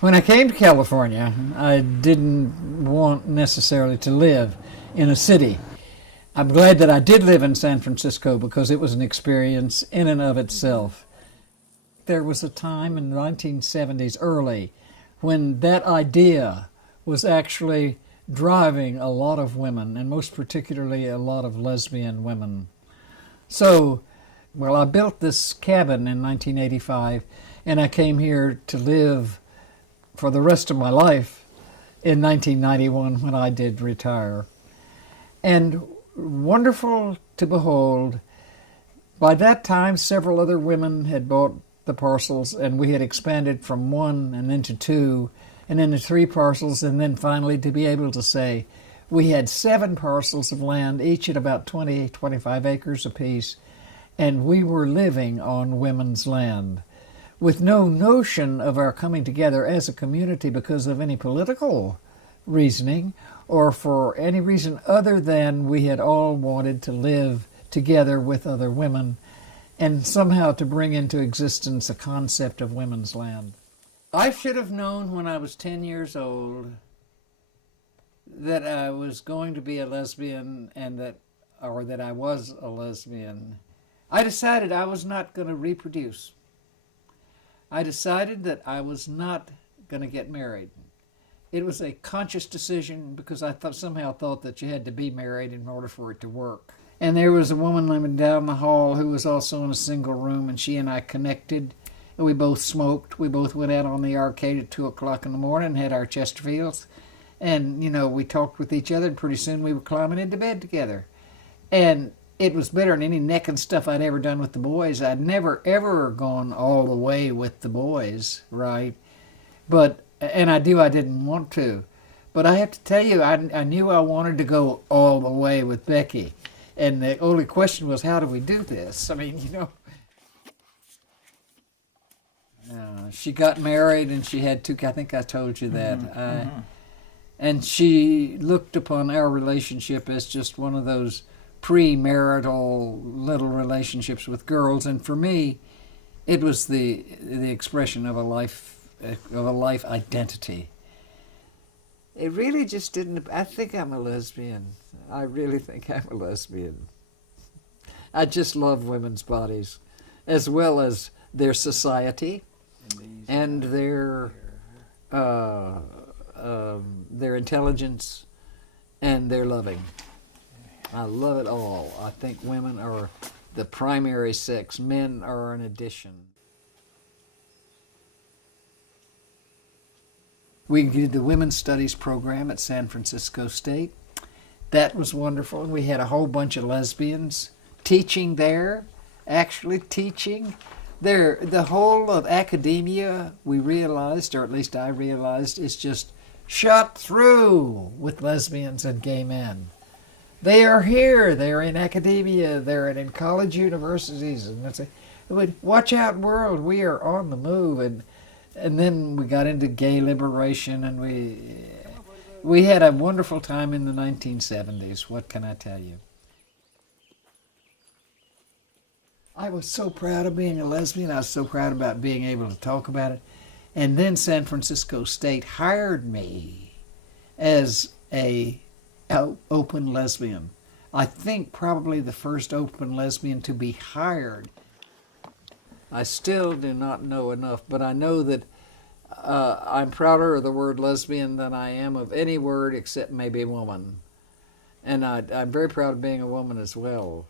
When I came to California, I didn't want necessarily to live in a city. I'm glad that I did live in San Francisco because it was an experience in and of itself. There was a time in the 1970s early when that idea was actually driving a lot of women, and most particularly a lot of lesbian women. So, well, I built this cabin in 1985, and I came here to live for the rest of my life in 1991 when I did retire. And wonderful to behold, by that time several other women had bought the parcels, and we had expanded from one and then to two and then to three parcels, and then finally to be able to say we had 7 parcels of land, each at about 20, 25 acres apiece, and we were living on women's land with no notion of our coming together as a community because of any political reasoning or for any reason other than we had all wanted to live together with other women and somehow to bring into existence a concept of women's land. I should have known when I was 10 years old that I was going to be a lesbian and that I was a lesbian. I decided I was not going to reproduce. I decided that I was not going to get married. It was a conscious decision because I somehow thought that you had to be married in order for it to work. And there was a woman living down the hall who was also in a single room, and she and I connected. We both smoked. We both went out on the arcade at 2 o'clock in the morning, had our Chesterfields. And, we talked with each other, and pretty soon we were climbing into bed together. And it was better than any necking stuff I'd ever done with the boys. I'd never, ever gone all the way with the boys, right? And I didn't want to. But I have to tell you, I knew I wanted to go all the way with Becky. And the only question was, how do we do this? I mean, she got married and she had 2, I think I told you that. And she looked upon our relationship as just one of those premarital little relationships with girls. And for me, it was the expression of a life identity. It really just didn't. I think I'm a lesbian. I really think I'm a lesbian. I just love women's bodies, as well as their society and their intelligence and their loving. I love it all. I think women are the primary sex. Men are an addition. We did the Women's Studies program at San Francisco State. That was wonderful. We had a whole bunch of lesbians teaching there, actually teaching. The whole of academia, we realized, or at least I realized, is just shut through with lesbians and gay men. They are here. They're in academia. They're in college universities. And it's watch out, world. We are on the move. And then we got into gay liberation, and we had a wonderful time in the 1970s. What can I tell you? I was so proud of being a lesbian. I was so proud about being able to talk about it. And then San Francisco State hired me as a open lesbian. I think probably the first open lesbian to be hired. I still do not know enough, but I know that I'm prouder of the word lesbian than I am of any word except maybe woman. And I'm very proud of being a woman as well.